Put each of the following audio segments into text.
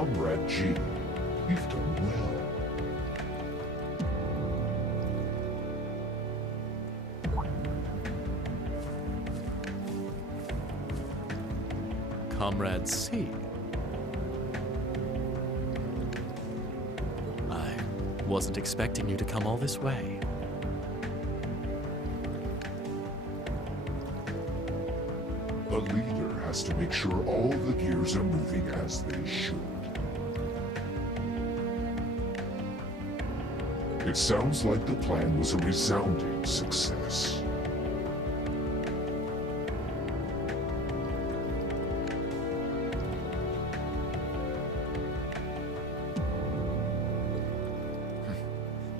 Comrade G. You've done well. Comrade C. I wasn't expecting you to come all this way. A leader has to make sure all the gears are moving as they should. It sounds like the plan was a resounding success.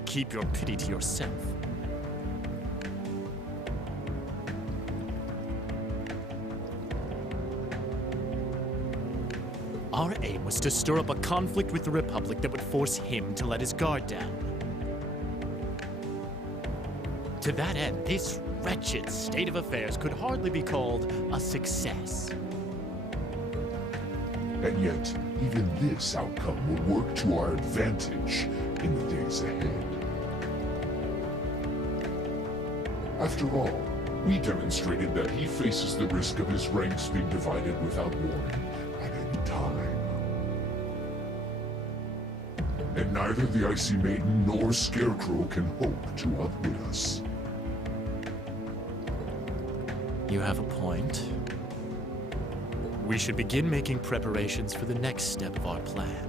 Keep your pity to yourself. Our aim was to stir up a conflict with the Republic that would force him to let his guard down. To that end, this wretched state of affairs could hardly be called a success. And yet, even this outcome will work to our advantage in the days ahead. After all, we demonstrated that he faces the risk of his ranks being divided without warning at any time. And neither the Icy Maiden nor Scarecrow can hope to outwit us. You have a point. We should begin making preparations for the next step of our plan.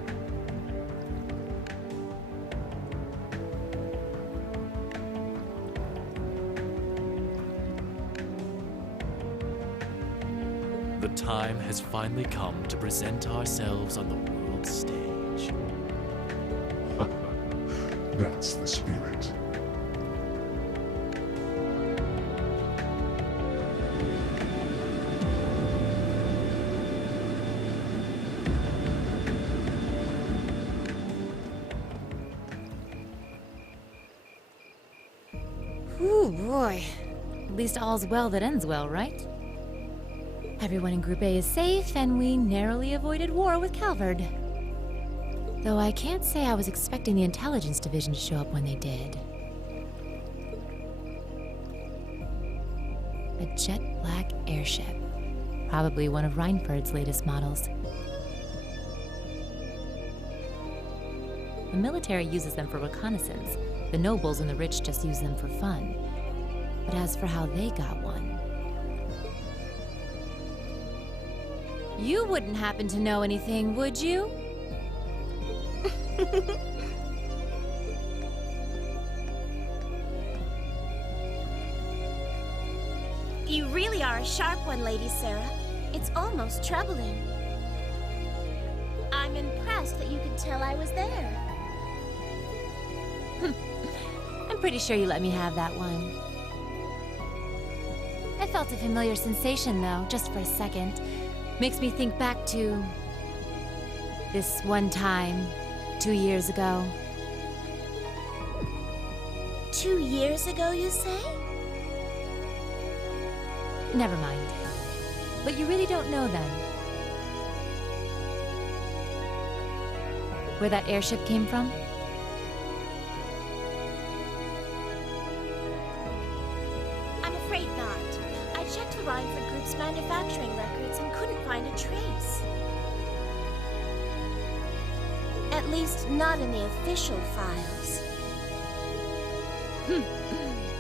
The time has finally come to present ourselves on the world stage. That's the spirit. Ooh, boy. At least all's well that ends well, right? Everyone in Group A is safe, and we narrowly avoided war with Calvard. Though I can't say I was expecting the Intelligence Division to show up when they did. A jet black airship. Probably one of Reinford's latest models. The military uses them for reconnaissance. The nobles and the rich just use them for fun. But as for how they got one... You wouldn't happen to know anything, would you? You really are a sharp one, Lady Sarah. It's almost troubling. I'm impressed that you could tell I was there. I'm pretty sure you let me have that one. I felt a familiar sensation, though, just for a second. Makes me think back to... this one time, 2 years ago. 2 years ago, you say? Never mind. But you really don't know then. Where that airship came from? I'm afraid not. I checked the Reinford Group's manufacturing records and couldn't find a trace. At least not in the official files.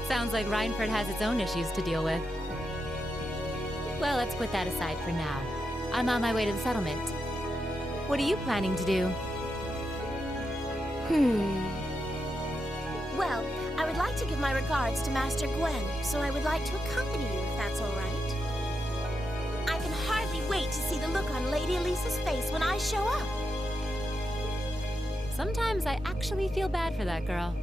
Sounds like Reinford has its own issues to deal with. Well, let's put that aside for now. I'm on my way to the settlement. What are you planning to do? Well, I would like to give my regards to Master Gwen, so I would like to accompany you if that's all right. I can hardly wait to see the look on Lady Elisa's face when I show up. Sometimes I actually feel bad for that girl.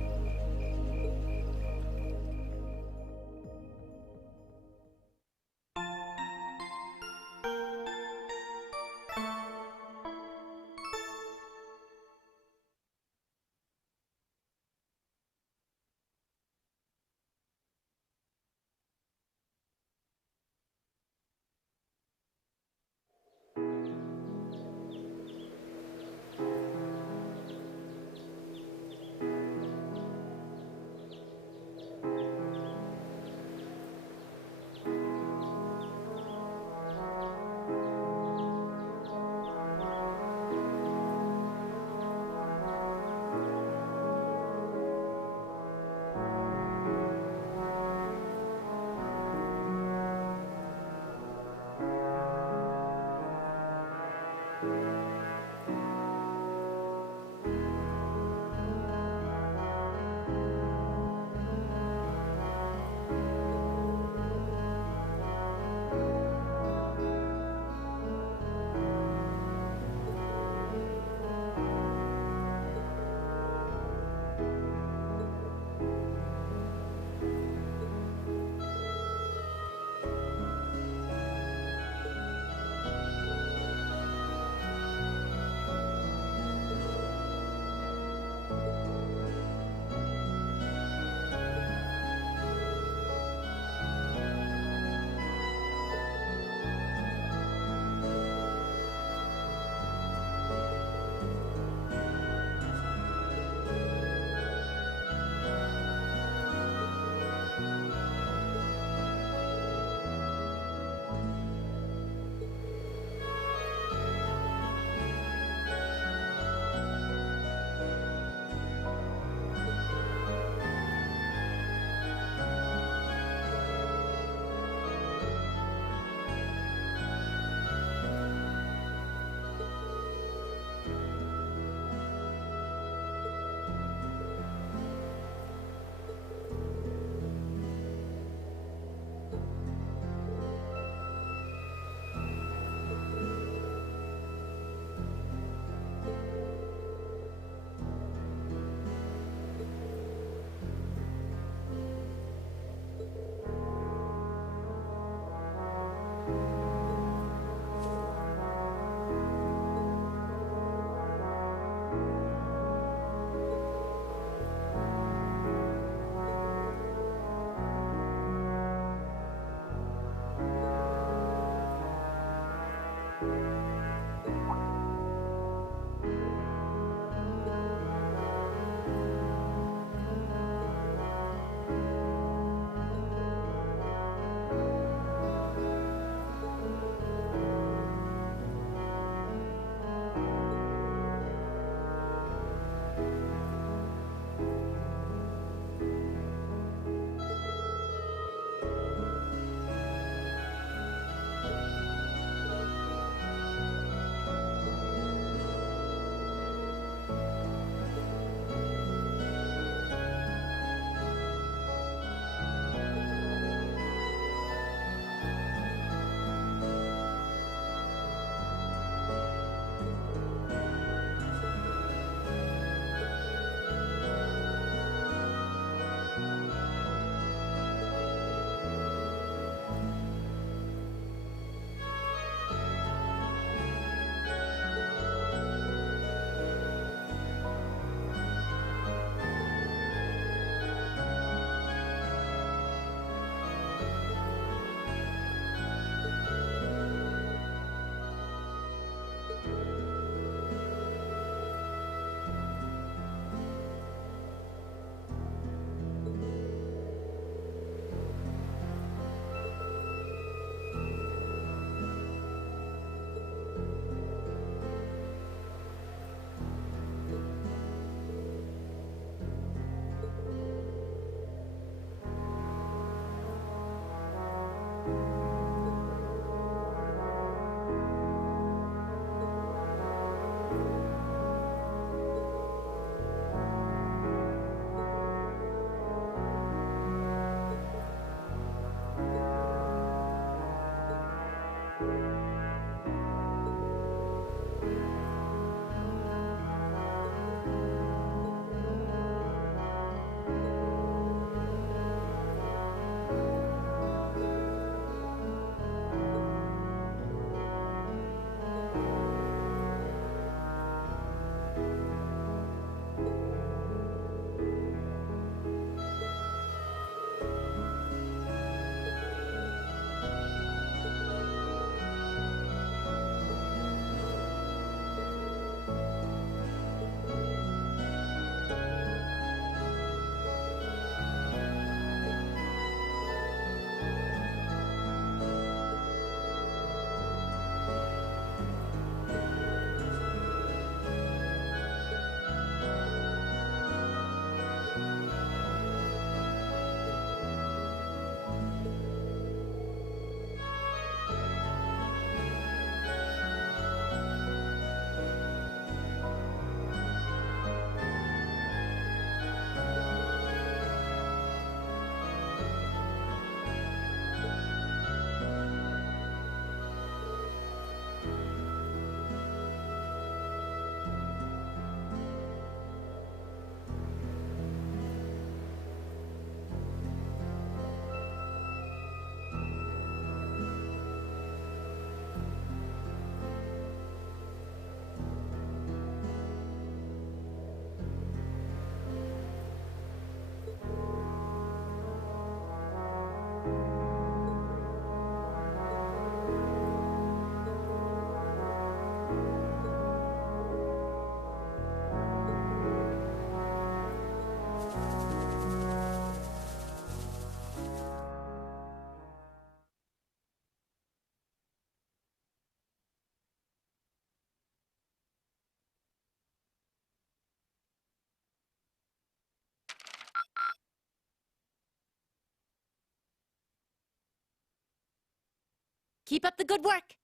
Keep up the good work.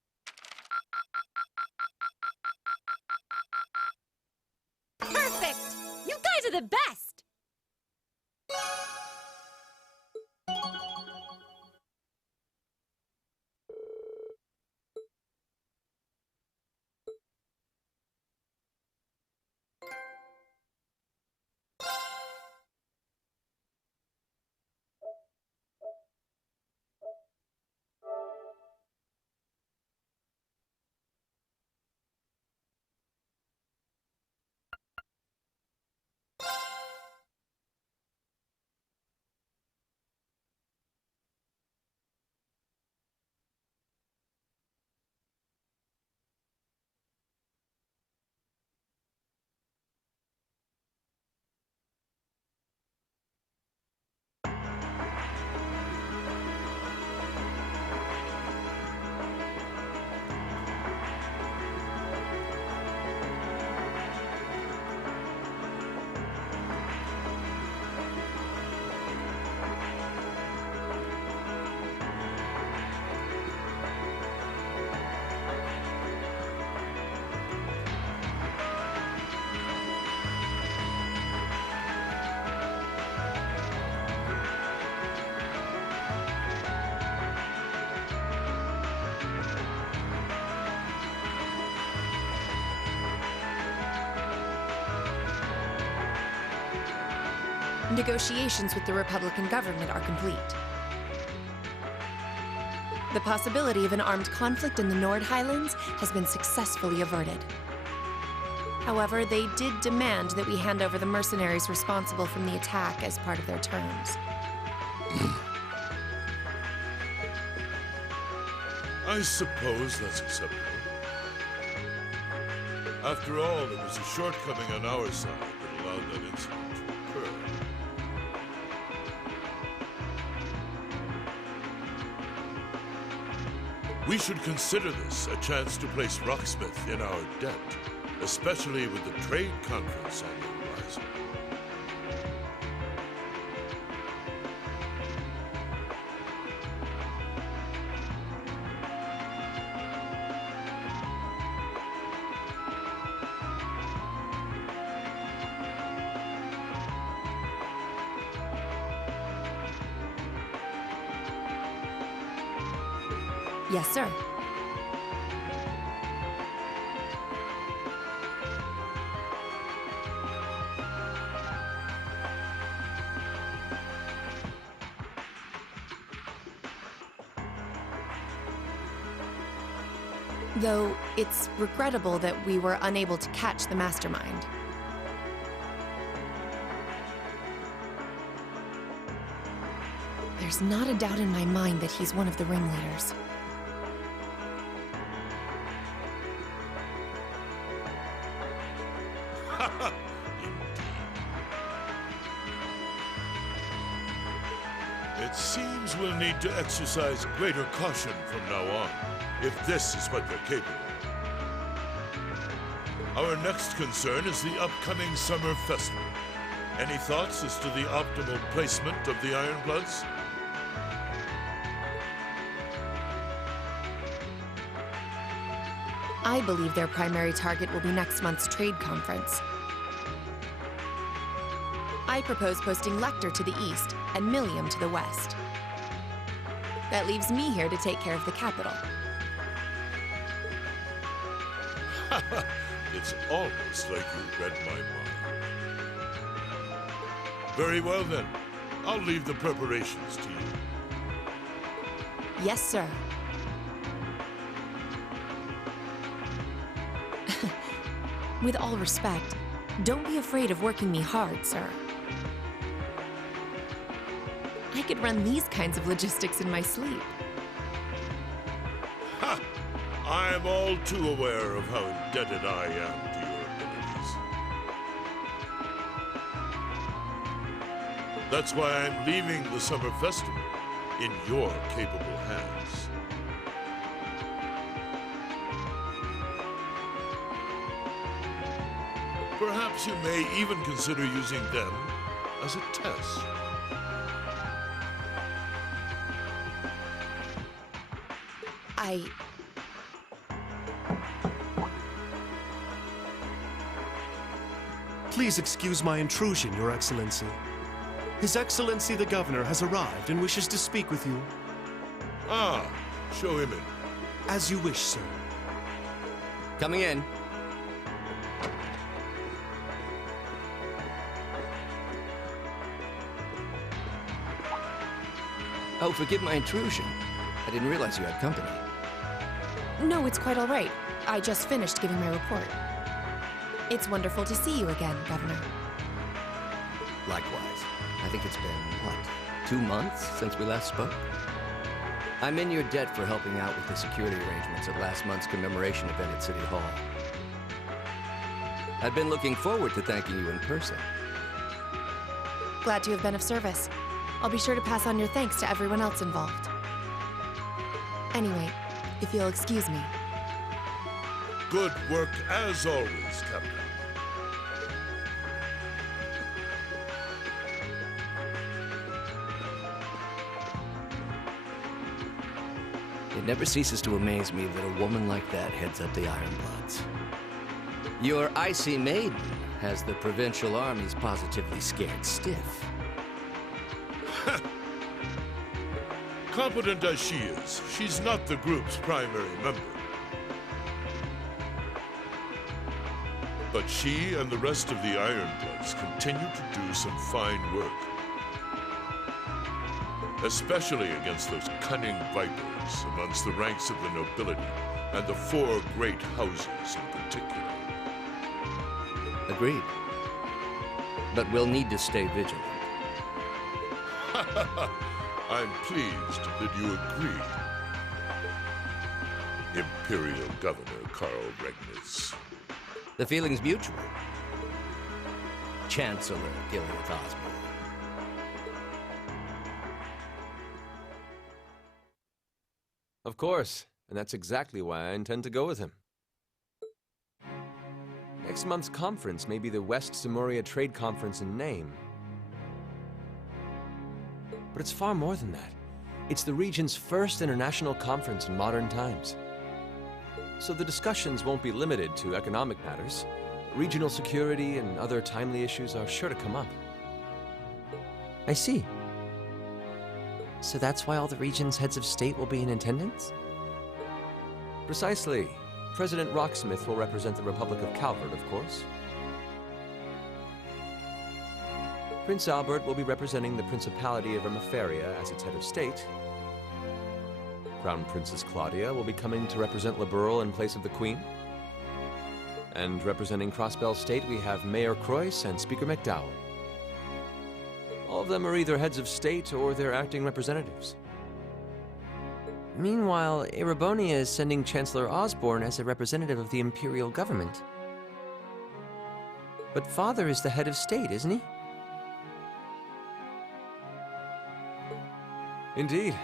Perfect! You guys are the best! Negotiations with the Republican government are complete. The possibility of an armed conflict in the Nord Highlands has been successfully averted. However, they did demand that we hand over the mercenaries responsible from the attack as part of their terms. I suppose that's acceptable. After all, it was a shortcoming on our side that allowed that incident to occur. We should consider this a chance to place Rocksmith in our debt, especially with the trade conference on the horizon. Yes, sir. Though it's regrettable that we were unable to catch the mastermind. There's not a doubt in my mind that he's one of the ringleaders. It seems we'll need to exercise greater caution from now on, if this is what they're capable of. Our next concern is the upcoming summer festival. Any thoughts as to the optimal placement of the Ironbloods? I believe their primary target will be next month's trade conference. I propose posting Lecter to the east and Millium to the west. That leaves me here to take care of the capital. It's almost like you read my mind. Very well then. I'll leave the preparations to you. Yes, sir. With all respect, don't be afraid of working me hard, sir. I could run these kinds of logistics in my sleep. Ha! I'm all too aware of how indebted I am to your abilities. That's why I'm leaving the summer festival in your capable hands. Perhaps you may even consider using them as a test. Please excuse my intrusion, Your Excellency. His Excellency the Governor has arrived and wishes to speak with you. Ah, show him in. As you wish, sir. Coming in. Oh, forgive my intrusion. I didn't realize you had company. No, it's quite all right. I just finished giving my report. It's wonderful to see you again, Governor. Likewise. I think it's been, what, 2 months since we last spoke? I'm in your debt for helping out with the security arrangements at last month's commemoration event at City Hall. I've been looking forward to thanking you in person. Glad to have been of service. I'll be sure to pass on your thanks to everyone else involved. Anyway, if you'll excuse me. Good work as always, Captain. It never ceases to amaze me that a woman like that heads up the Ironbloods. Your icy maiden has the provincial armies positively scared stiff. Competent as she is, she's not the group's primary member. But she and the rest of the Ironbloods continue to do some fine work. Especially against those cunning vipers amongst the ranks of the nobility and the 4 great houses in particular. Agreed. But we'll need to stay vigilant. I'm pleased that you agree. Imperial Governor Carl Regnitz. The feeling's mutual. Chancellor Gilead Osborne. Of course, and that's exactly why I intend to go with him. Next month's conference may be the West Samuria Trade Conference in name. But it's far more than that. It's the region's first international conference in modern times. So the discussions won't be limited to economic matters. Regional security and other timely issues are sure to come up. I see. So that's why all the region's heads of state will be in attendance? Precisely. President Rocksmith will represent the Republic of Calvert, of course. Prince Albert will be representing the Principality of Ermaferia as its head of state. Crown Princess Claudia will be coming to represent Liberal in place of the Queen. And representing Crossbell State, we have Mayor Croyce and Speaker McDowell. All of them are either heads of state or their acting representatives. Meanwhile, Erebonia is sending Chancellor Osborne as a representative of the Imperial government. But Father is the head of state, isn't he? Indeed.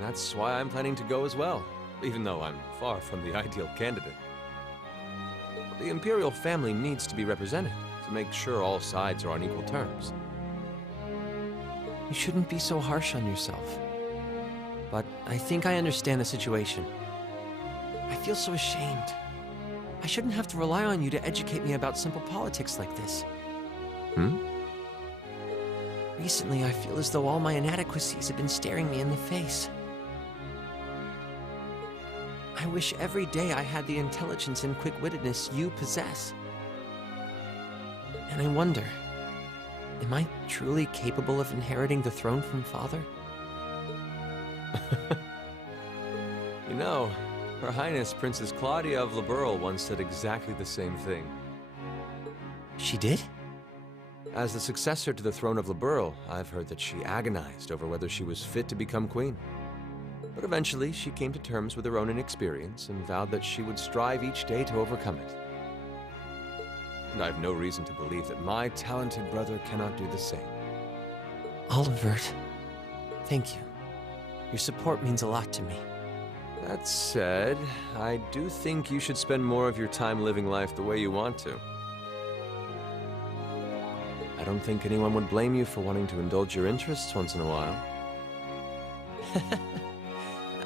That's why I'm planning to go as well, even though I'm far from the ideal candidate. The Imperial family needs to be represented to make sure all sides are on equal terms. You shouldn't be so harsh on yourself. But I think I understand the situation. I feel so ashamed. I shouldn't have to rely on you to educate me about simple politics like this. Recently, I feel as though all my inadequacies have been staring me in the face. I wish every day I had the intelligence and quick-wittedness you possess. And I wonder, am I truly capable of inheriting the throne from Father? You know, Her Highness Princess Claudia of Liberal once said exactly the same thing. She did? As the successor to the throne of Liberal, I've heard that she agonized over whether she was fit to become queen. But eventually, she came to terms with her own inexperience and vowed that she would strive each day to overcome it. And I have no reason to believe that my talented brother cannot do the same. Olivert, thank you. Your support means a lot to me. That said, I do think you should spend more of your time living life the way you want to. I don't think anyone would blame you for wanting to indulge your interests once in a while.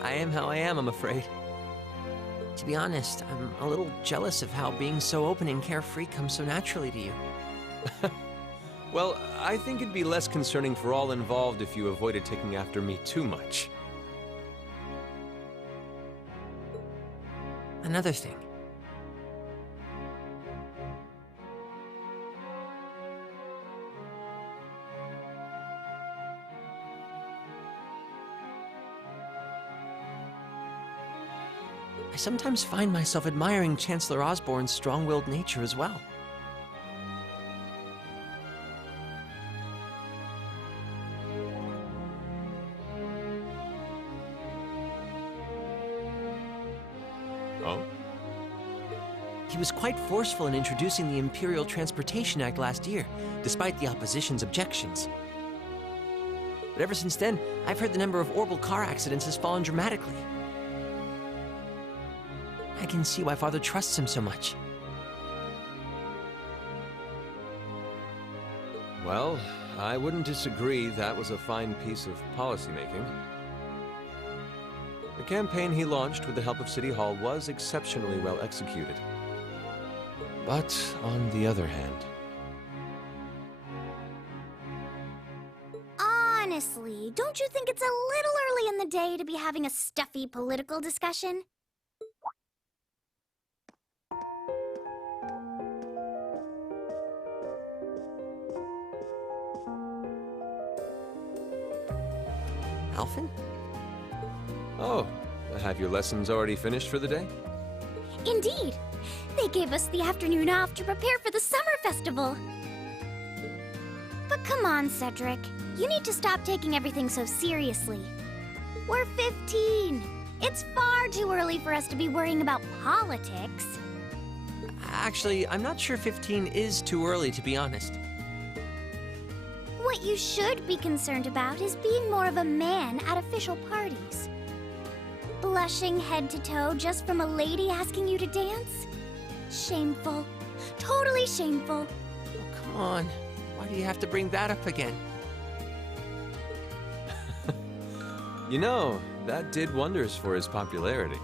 I am how I am, I'm afraid. To be honest, I'm a little jealous of how being so open and carefree comes so naturally to you. Well, I think it'd be less concerning for all involved if you avoided taking after me too much. Another thing. I sometimes find myself admiring Chancellor Osborne's strong-willed nature as well. Oh? He was quite forceful in introducing the Imperial Transportation Act last year, despite the opposition's objections. But ever since then, I've heard the number of orbital car accidents has fallen dramatically. I can see why Father trusts him so much. Well, I wouldn't disagree that was a fine piece of policymaking. The campaign he launched with the help of City Hall was exceptionally well executed. But on the other hand... Honestly, don't you think it's a little early in the day to be having a stuffy political discussion? Alphen? Oh, have your lessons already finished for the day? Indeed. They gave us the afternoon off to prepare for the summer festival. But come on, Cedric. You need to stop taking everything so seriously. We're 15. It's far too early for us to be worrying about politics. Actually, I'm not sure 15 is too early, to be honest. What you should be concerned about is being more of a man at official parties. Blushing head to toe just from a lady asking you to dance? Shameful. Totally shameful. Oh, come on. Why do you have to bring that up again? You know, that did wonders for his popularity.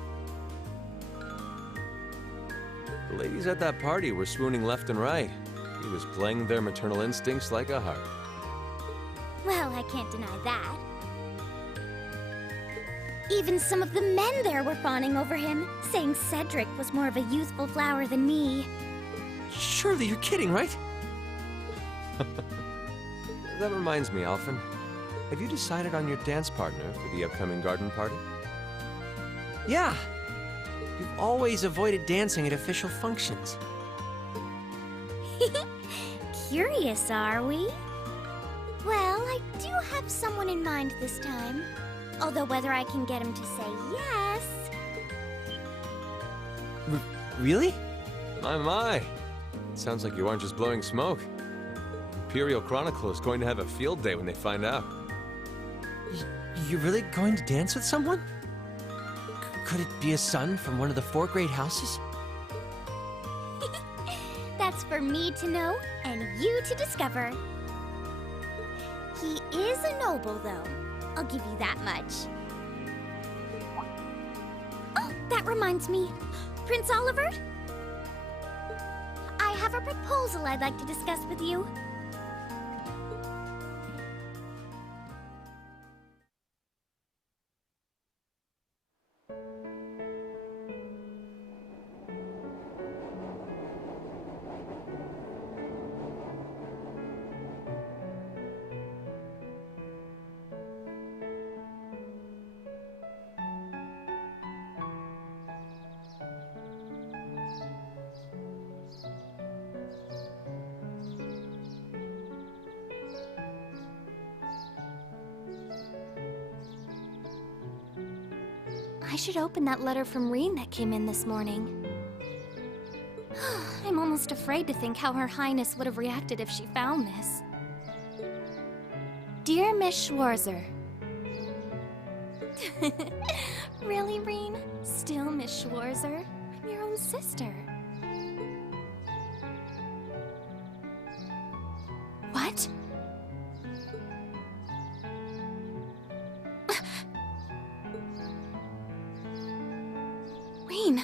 The ladies at that party were swooning left and right. He was playing their maternal instincts like a harp. Well, I can't deny that. Even some of the men there were fawning over him, saying Cedric was more of a youthful flower than me. Surely you're kidding, right? That reminds me, Alphen. Have you decided on your dance partner for the upcoming garden party? Yeah. You've always avoided dancing at official functions. Curious, are we? Well, I do have someone in mind this time. Although whether I can get him to say yes... Really? My. It sounds like you aren't just blowing smoke. Imperial Chronicle is going to have a field day when they find out. You're really going to dance with someone? Could it be a son from one of the 4 great houses? That's for me to know and you to discover. He is a noble, though. I'll give you that much. Oh, that reminds me. Prince Oliver? I have a proposal I'd like to discuss with you. I should open that letter from Reen that came in this morning. I'm almost afraid to think how Her Highness would have reacted if she found this. Dear Miss Schwarzer. Really, Reen? Still Miss Schwarzer? I'm your own sister. What? Reen.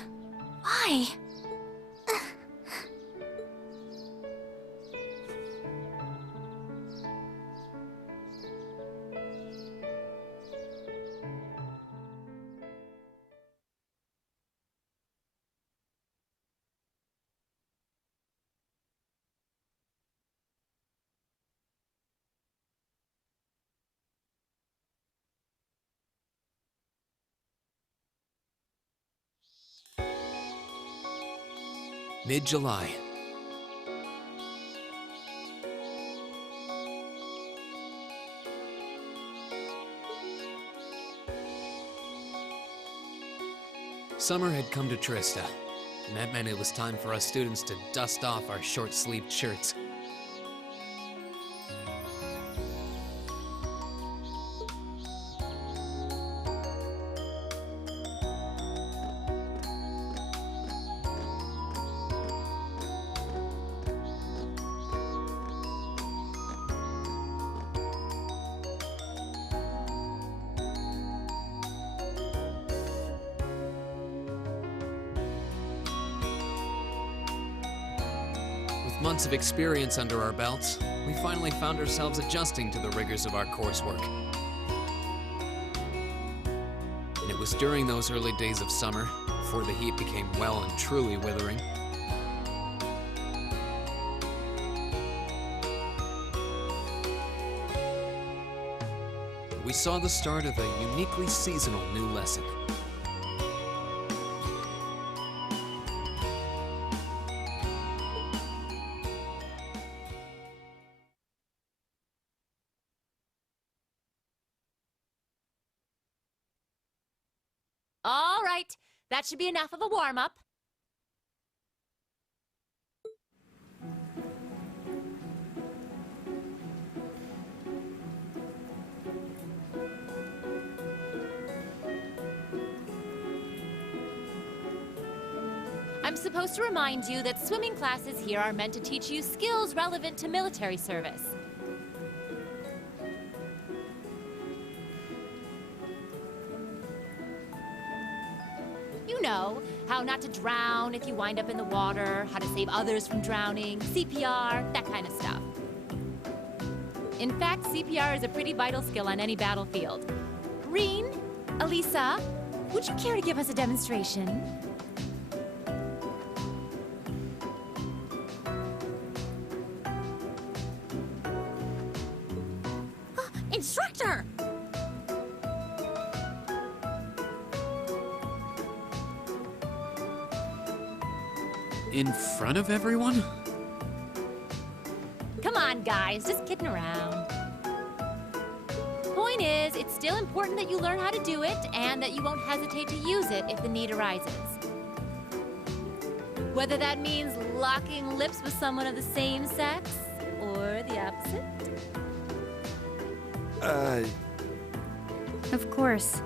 Mid-July. Summer had come to Trista, and that meant it was time for us students to dust off our short-sleeved shirts. With months of experience under our belts, we finally found ourselves adjusting to the rigors of our coursework. And it was during those early days of summer, before the heat became well and truly withering, we saw the start of a uniquely seasonal new lesson. All right, that should be enough of a warm-up. I'm supposed to remind you that swimming classes here are meant to teach you skills relevant to military service. You know, how not to drown if you wind up in the water, how to save others from drowning, CPR, that kind of stuff. In fact, CPR is a pretty vital skill on any battlefield. Reen, Elisa, would you care to give us a demonstration? Instructor! In front of everyone? Come on, guys, just kidding around. Point is, it's still important that you learn how to do it and that you won't hesitate to use it if the need arises. Whether that means locking lips with someone of the same sex or the opposite. Of course.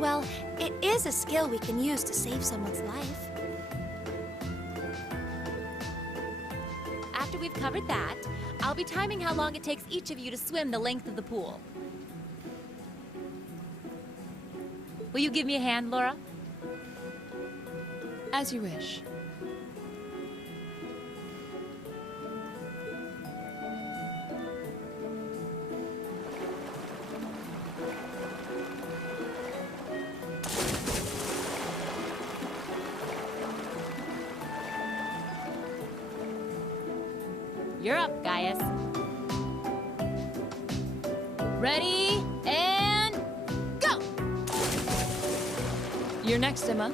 Well, it is a skill we can use to save someone's life. After we've covered that, I'll be timing how long it takes each of you to swim the length of the pool. Will you give me a hand, Laura? As you wish. You're up, Gaius. Ready, and go! You're next, Emma.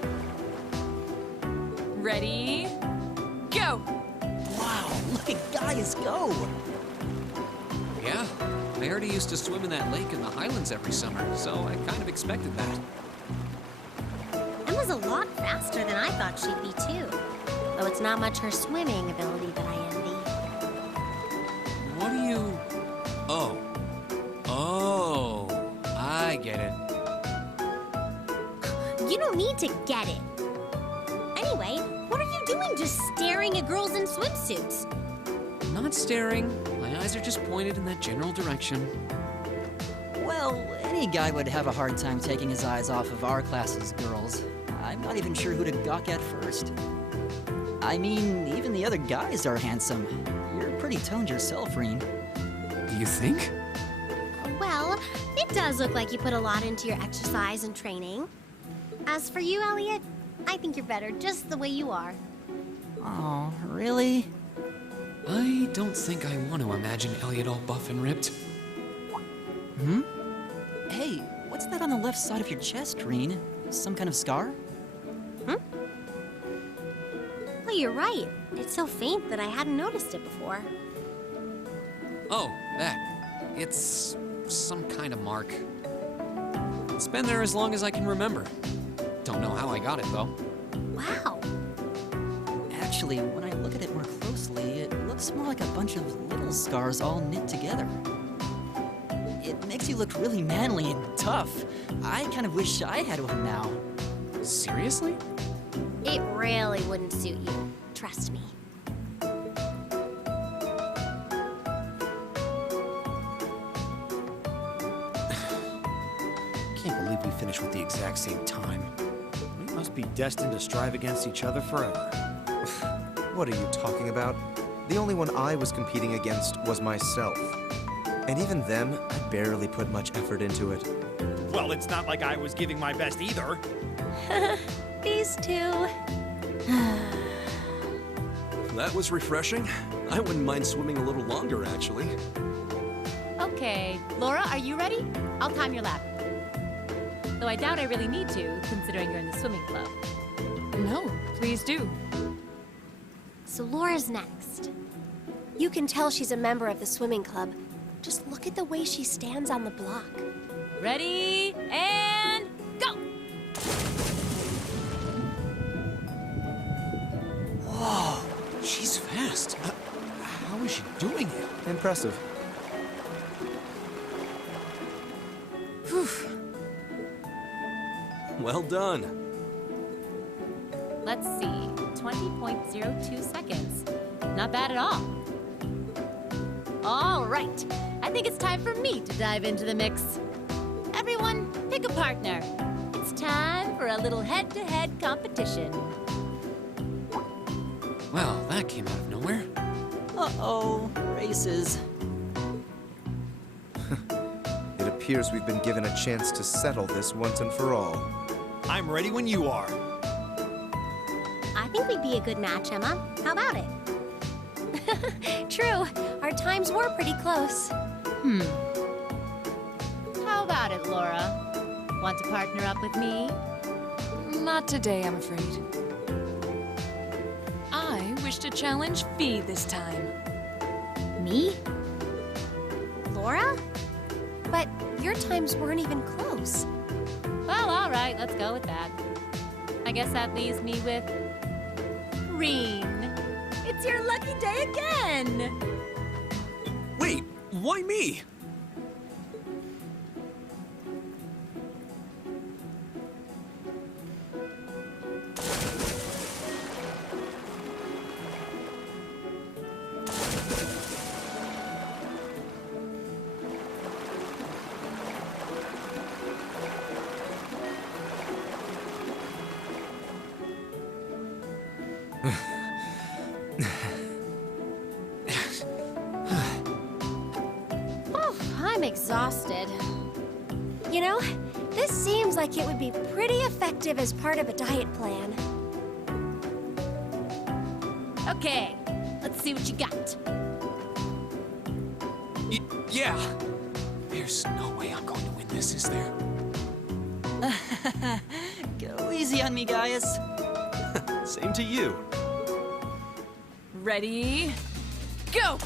Ready, go! Wow, look at Gaius go! Yeah, I heard he used to swim in that lake in the Highlands every summer, so I kind of expected that. Emma's a lot faster than I thought she'd be, too. Though it's not much her swimming ability that I envy. What do you... Oh. Oh, I get it. You don't need to get it. Anyway, what are you doing just staring at girls in swimsuits? Not staring. My eyes are just pointed in that general direction. Well, any guy would have a hard time taking his eyes off of our class's girls. I'm not even sure who to gawk at first. I mean, even the other guys are handsome. You're pretty toned yourself, Reen. You think? Well, it does look like you put a lot into your exercise and training. As for you, Elliot, I think you're better just the way you are. Oh, really? I don't think I want to imagine Elliot all buff and ripped. Hmm? Hey, what's that on the left side of your chest, Reen? Some kind of scar? you're right. It's so faint that I hadn't noticed it before. Oh, that. It's some kind of mark. It's been there as long as I can remember. Don't know how I got it, though. Wow. Actually, when I look at it more closely, it looks more like a bunch of little scars all knit together. It makes you look really manly and tough. I kind of wish I had one now. Seriously? It really wouldn't suit you. Trust me. Can't believe we finished with the exact same time. We must be destined to strive against each other forever. What are you talking about? The only one I was competing against was myself. And even then, I barely put much effort into it. Well, it's not like I was giving my best either. These two. That was refreshing. I wouldn't mind swimming a little longer, actually. Okay, Laura, are you ready? I'll time your lap. Though I doubt I really need to, considering you're in the swimming club. No, please do. So Laura's next. You can tell she's a member of the swimming club. Just look at the way she stands on the block. Ready, and go! Whoa, she's fast. How is she doing it? Impressive. Well done. Let's see, 20.02 seconds. Not bad at all. All right, I think it's time for me to dive into the mix. Everyone, pick a partner. It's time for a little head-to-head competition. Well, that came out of nowhere. Uh-oh, races. It appears we've been given a chance to settle this once and for all. I'm ready when you are. I think we'd be a good match, Emma. How about it? True, our times were pretty close. How about it, Laura? Want to partner up with me? Not today, I'm afraid. I wish to challenge Fee this time. Me? Laura? But your times weren't even close. Well, all right, let's go with that. I guess that leaves me with Reen. It's your lucky day again! Wait, why me? I'm exhausted. You know, this seems like it would be pretty effective as part of a diet plan. Okay, let's see what you got. Yeah. There's no way I'm going to win this, is there? Go easy on me, guys. Same to you. Ready, go!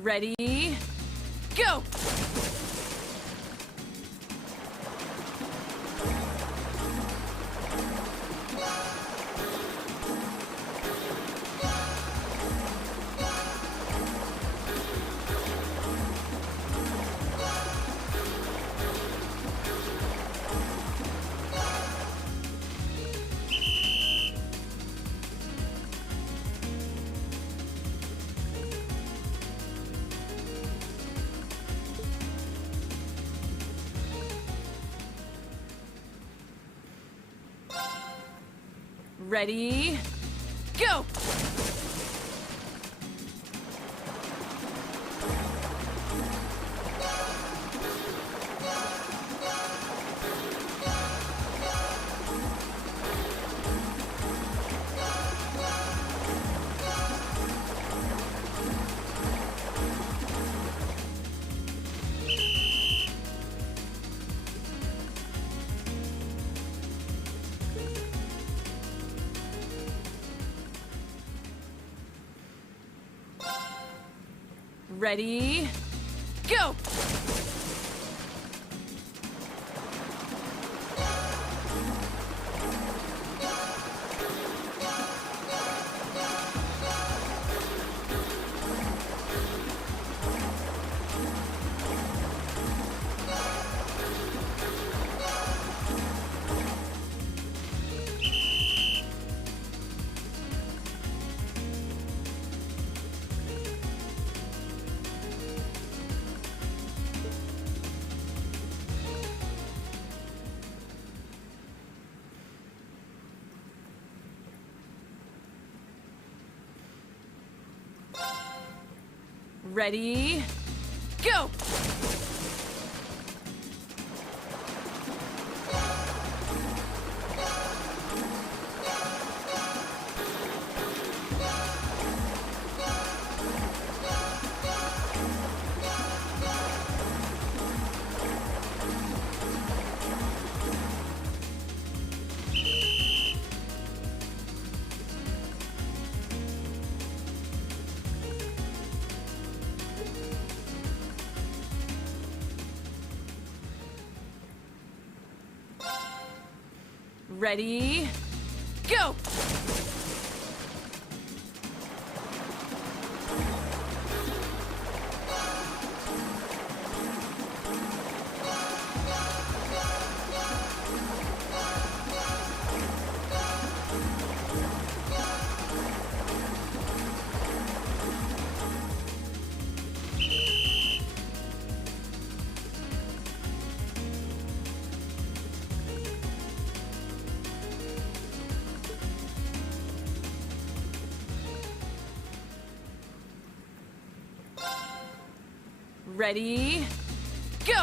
Ready, go! Ready, go! Ready, go! Ready, go! Ready, go! Ready, go!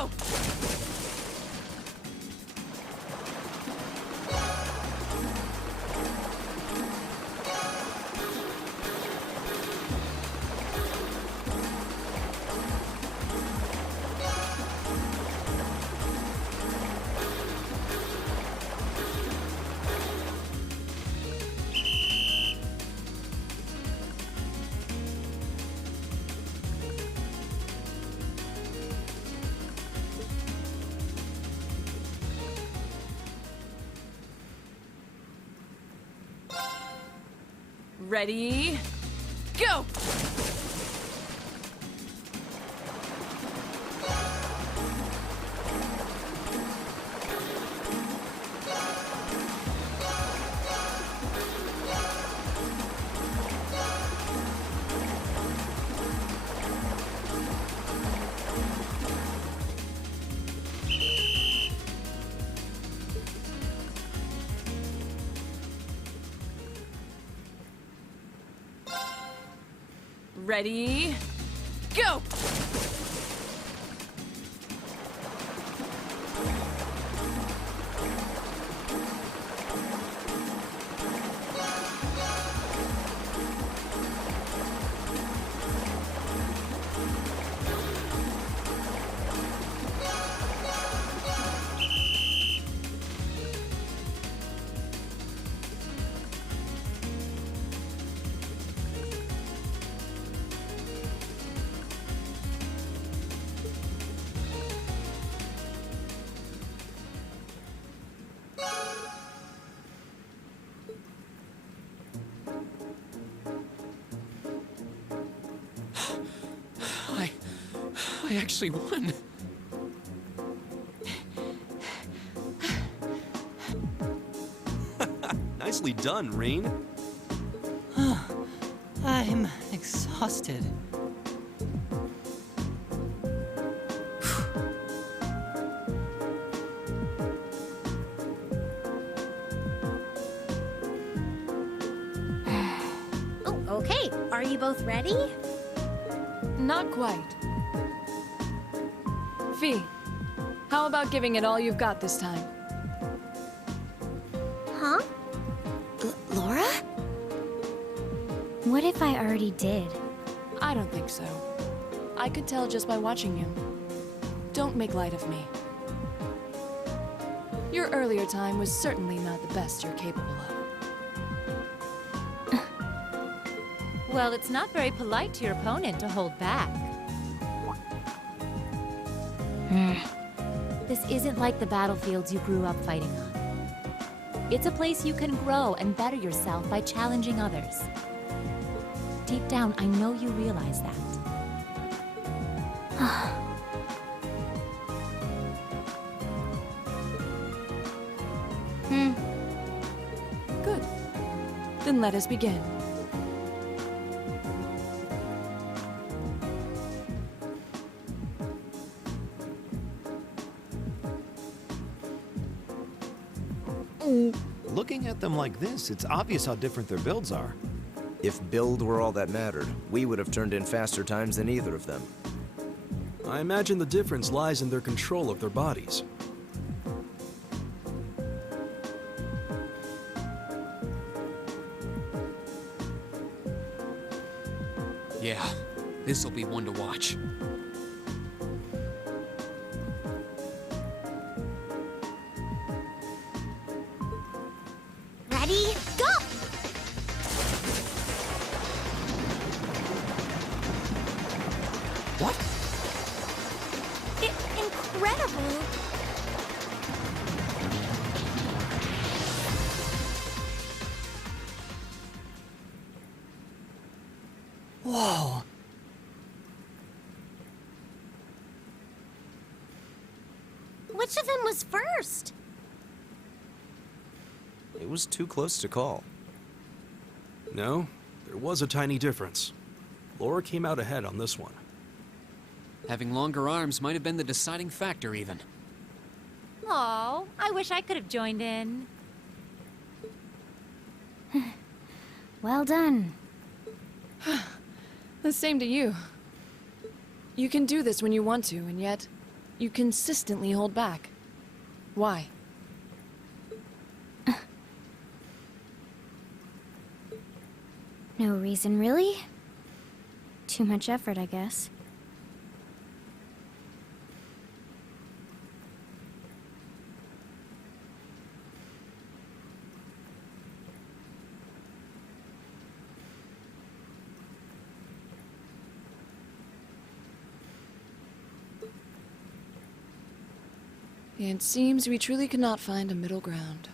Ready, go! Ready, go! I actually won. Nicely done, Rain. I'm exhausted. Okay, are you both ready? Not quite. Fee, how about giving it all you've got this time? Huh? Laura? What if I already did? I don't think so. I could tell just by watching you. Don't make light of me. Your earlier time was certainly not the best you're capable of. Well, it's not very polite to your opponent to hold back. This isn't like the battlefields you grew up fighting on. It's a place you can grow and better yourself by challenging others. Deep down, I know you realize that. Good. Then let us begin. Looking at them like this, it's obvious how different their builds are. If build were all that mattered, we would have turned in faster times than either of them. I imagine the difference lies in their control of their bodies. Yeah, this'll be one to watch. Ready, go! What? Incredible! Whoa! Which of them was first? It was too close to call. No, there was a tiny difference. Laura came out ahead on this one. Having longer arms might have been the deciding factor, even. Oh, I wish I could have joined in. Well done. The same to you. You can do this when you want to, and yet, you consistently hold back. Why? No reason, really? Too much effort, I guess. It seems we truly cannot find a middle ground.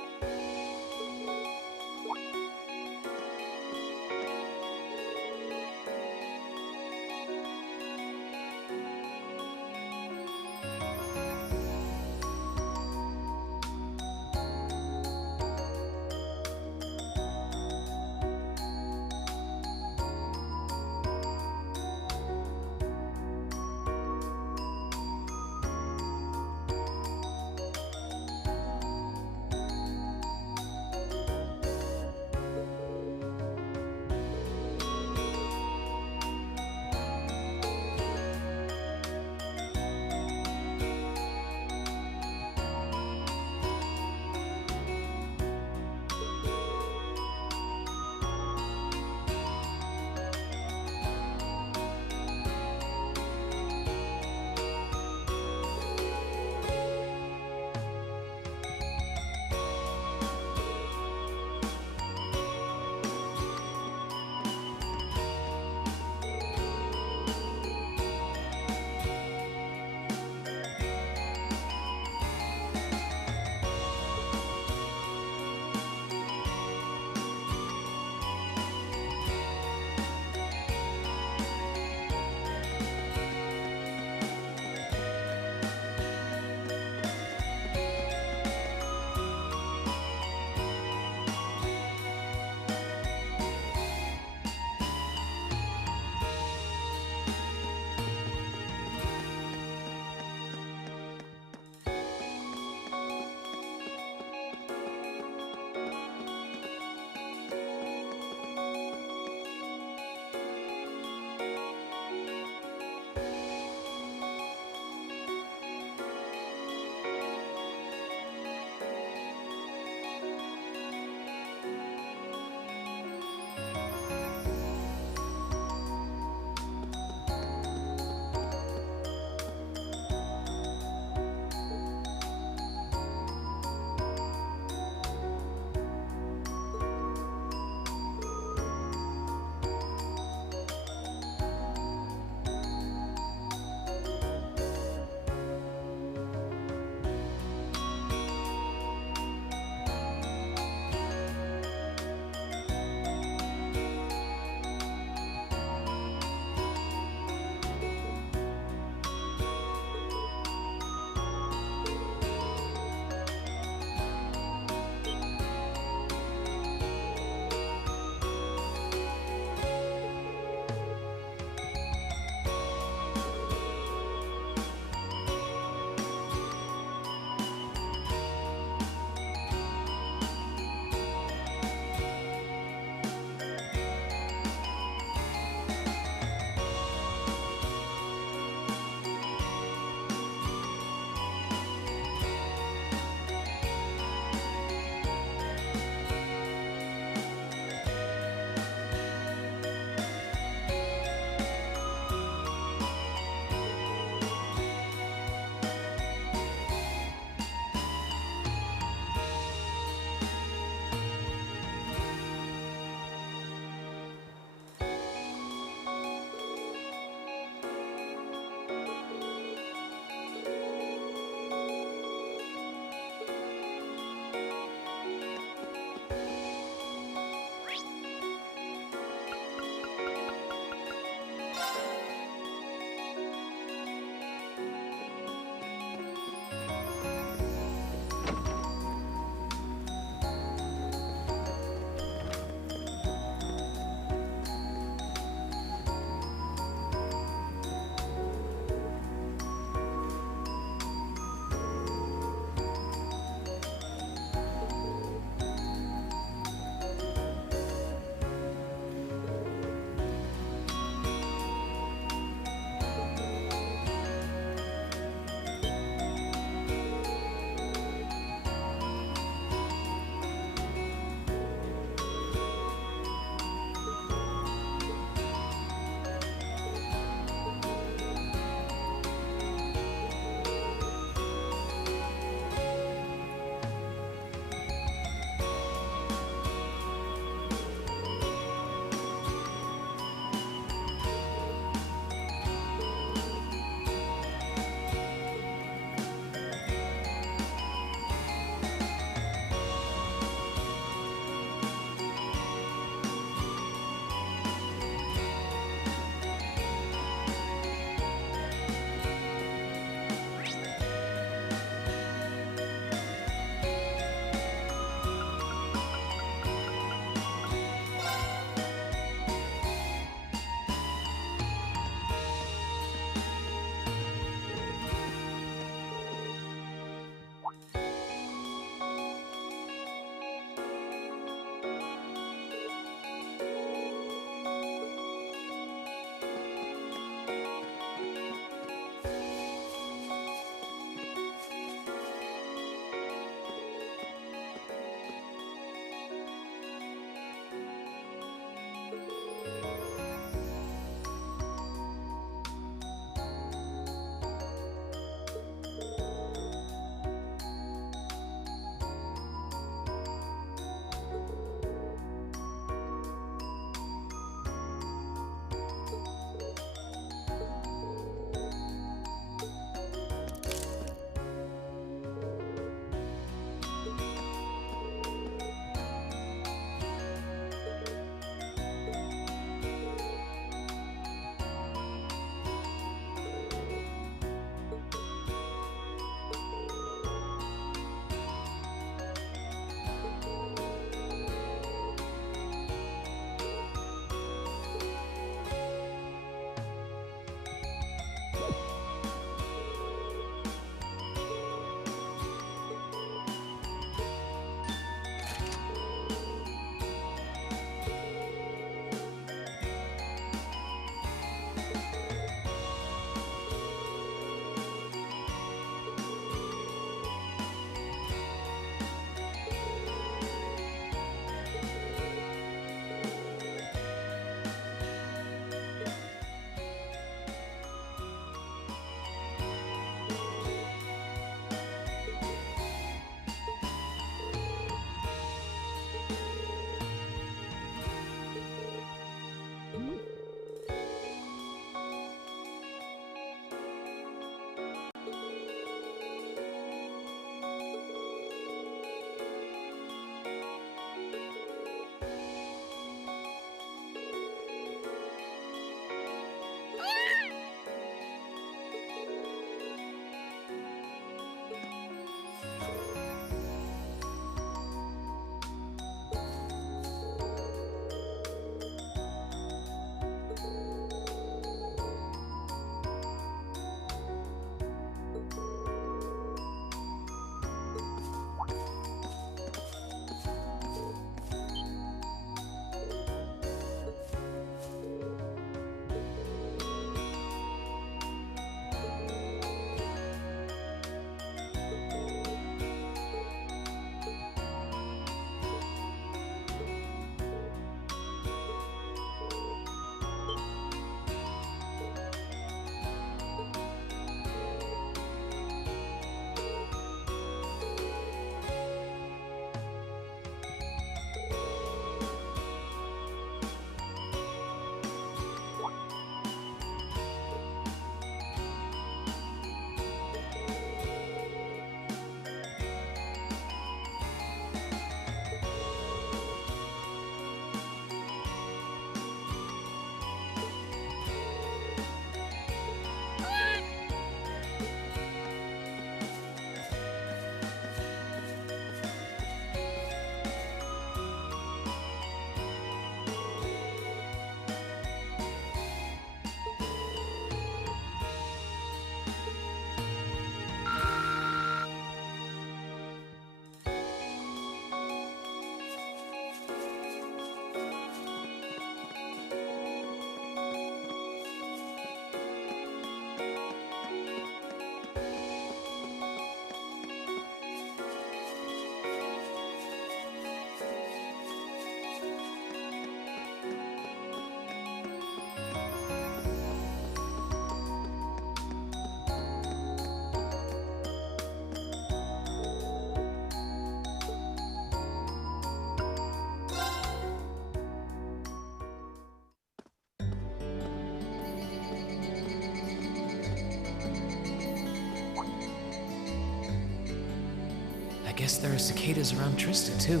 I guess there are cicadas around Trista, too.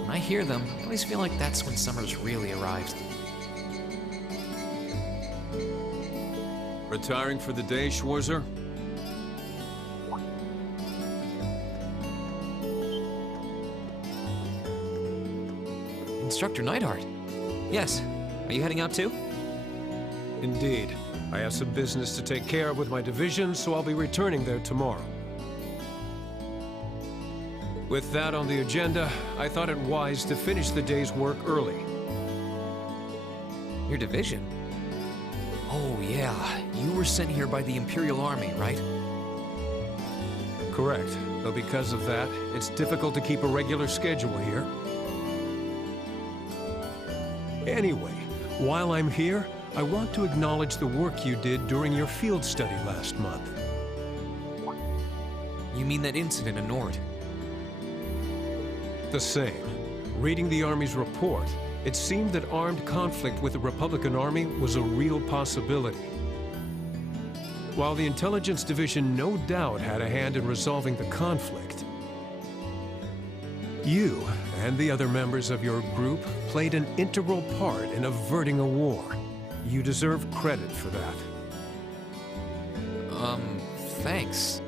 When I hear them, I always feel like that's when summer's really arrived. Retiring for the day, Schwarzer? Instructor Neidhart. Yes. Are you heading out too? Indeed. I have some business to take care of with my division, so I'll be returning there tomorrow. With that on the agenda, I thought it wise to finish the day's work early. Your division? Oh, yeah. You were sent here by the Imperial Army, right? Correct. Though because of that, it's difficult to keep a regular schedule here. Anyway, while I'm here, I want to acknowledge the work you did during your field study last month. You mean that incident in Nord? The same. Reading the Army's report, it seemed that armed conflict with the Republican Army was a real possibility. While the Intelligence Division no doubt had a hand in resolving the conflict, you and the other members of your group played an integral part in averting a war. You deserve credit for that. Thanks.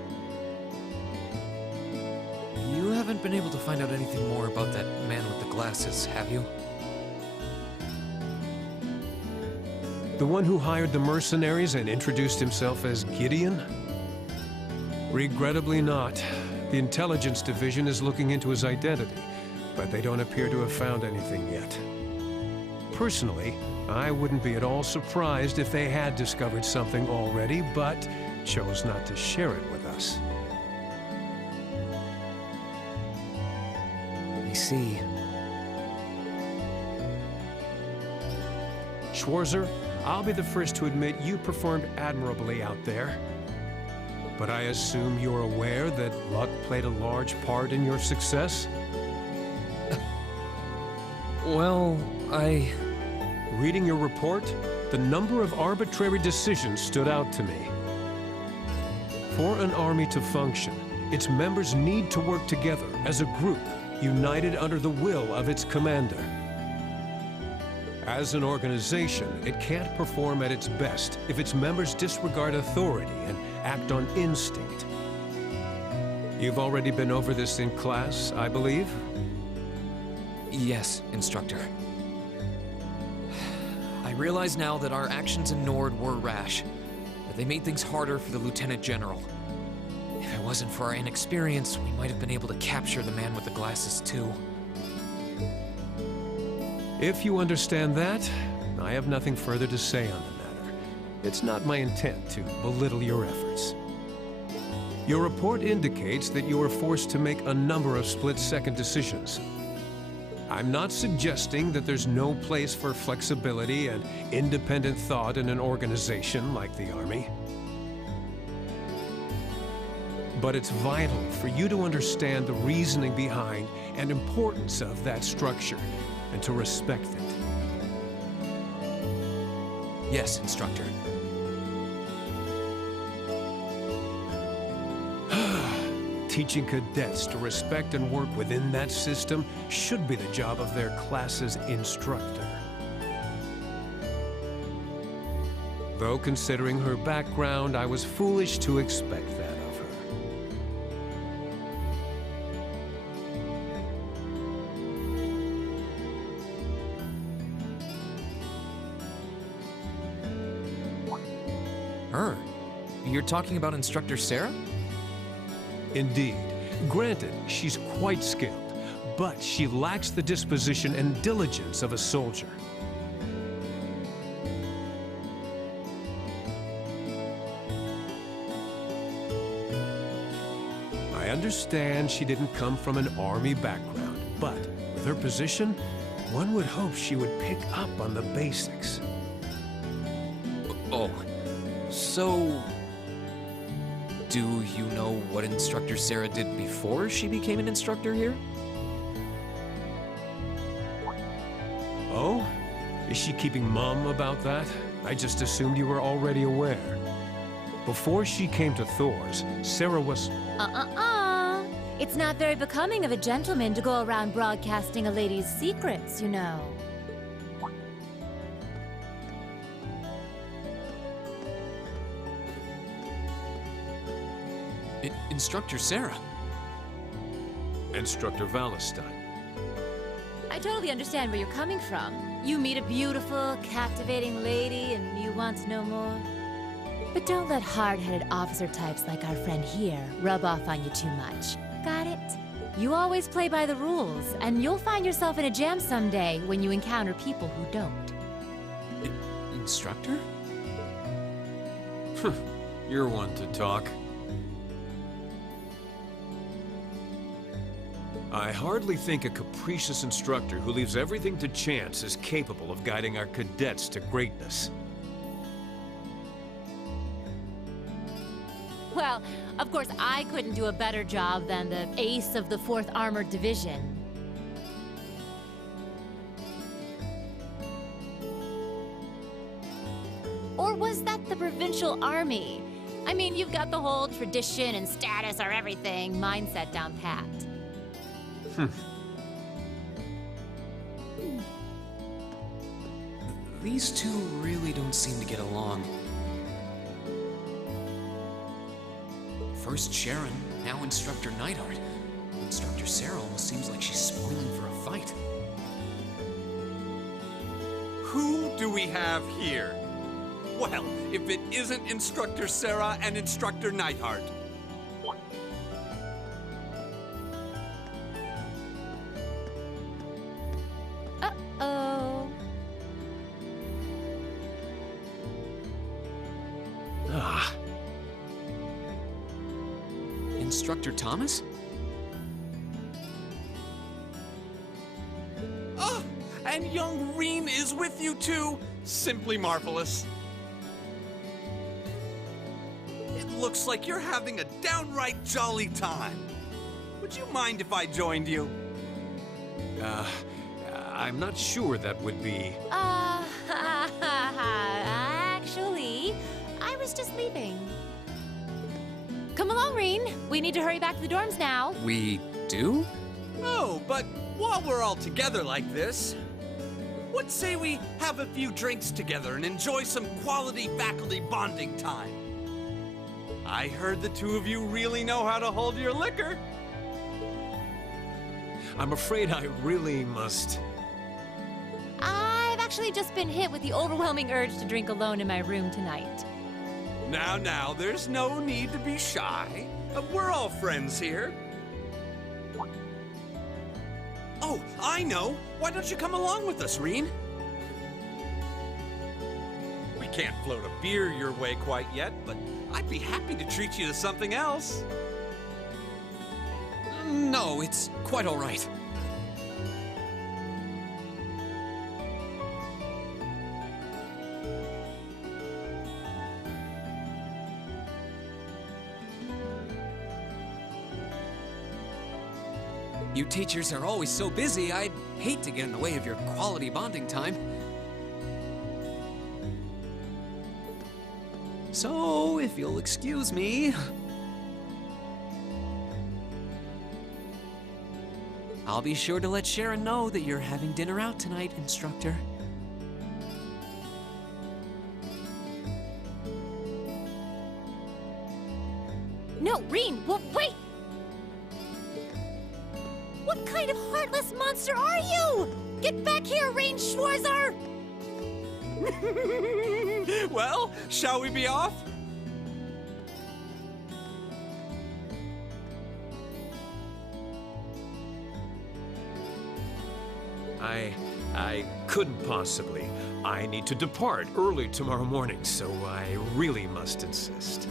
You haven't been able to find out anything more about that man with the glasses, have you? The one who hired the mercenaries and introduced himself as Gideon? Regrettably not. The Intelligence Division is looking into his identity, but they don't appear to have found anything yet. Personally, I wouldn't be at all surprised if they had discovered something already, but chose not to share it with us. I see. Schwarzer, I'll be the first to admit you performed admirably out there. But I assume you're aware that luck played a large part in your success? Well, Reading your report, the number of arbitrary decisions stood out to me. For an army to function, its members need to work together as a group, united under the will of its commander. As an organization, it can't perform at its best if its members disregard authority and act on instinct. You've already been over this in class, I believe? Yes, Instructor. I realize now that our actions in Nord were rash, that they made things harder for the Lieutenant General. If it wasn't for our inexperience, we might have been able to capture the man with the glasses too. If you understand that, I have nothing further to say on the matter. It's not my intent to belittle your efforts. Your report indicates that you were forced to make a number of split-second decisions. I'm not suggesting that there's no place for flexibility and independent thought in an organization like the Army. But it's vital for you to understand the reasoning behind and importance of that structure, and to respect it. Yes, Instructor. Teaching cadets to respect and work within that system should be the job of their class's instructor. Though considering her background, I was foolish to expect that of her. Her? You're talking about Instructor Sarah? Indeed. Granted, she's quite skilled, but she lacks the disposition and diligence of a soldier. I understand she didn't come from an army background, but with her position, one would hope she would pick up on the basics. Oh, so... do you know what Instructor Sarah did before she became an instructor here? Oh? Is she keeping mum about that? I just assumed you were already aware. Before she came to Thor's, Sarah was... It's not very becoming of a gentleman to go around broadcasting a lady's secrets, you know. Instructor Sarah. Instructor Valentine. I totally understand where you're coming from. You meet a beautiful, captivating lady and you want no more. But don't let hard-headed officer types like our friend here rub off on you too much. Got it? You always play by the rules, and you'll find yourself in a jam someday when you encounter people who don't. Instructor? You're one to talk. I hardly think a capricious instructor who leaves everything to chance is capable of guiding our cadets to greatness. Well, of course, I couldn't do a better job than the ace of the 4th Armored Division. Or was that the Provincial Army? I mean, you've got the whole tradition and status are everything mindset down pat. These two really don't seem to get along. First Sharon, now Instructor Neidhart. Instructor Sarah almost seems like she's spoiling for a fight. Who do we have here? Well, if it isn't Instructor Sarah and Instructor Neidhart. Uh-oh. Instructor Thomas? Oh, and young Reen is with you too. Simply marvelous. It looks like you're having a downright jolly time. Would you mind if I joined you? I'm not sure that would be... Actually, I was just leaving. Come along, Reen. We need to hurry back to the dorms now. We do? Oh, but while we're all together like this, what say we have a few drinks together and enjoy some quality faculty bonding time? I heard the two of you really know how to hold your liquor. I'm afraid I really must... I've actually just been hit with the overwhelming urge to drink alone in my room tonight. Now, there's no need to be shy. We're all friends here. Oh, I know. Why don't you come along with us, Reen? We can't float a beer your way quite yet, but I'd be happy to treat you to something else. No, it's quite all right. You teachers are always so busy, I'd hate to get in the way of your quality bonding time. So, if you'll excuse me... I'll be sure to let Sharon know that you're having dinner out tonight, Instructor. No, Reen, wait! What kind of heartless monster are you? Get back here, Reen Schwarzer! Well, shall we be off? I couldn't possibly. I need to depart early tomorrow morning, so I really must insist.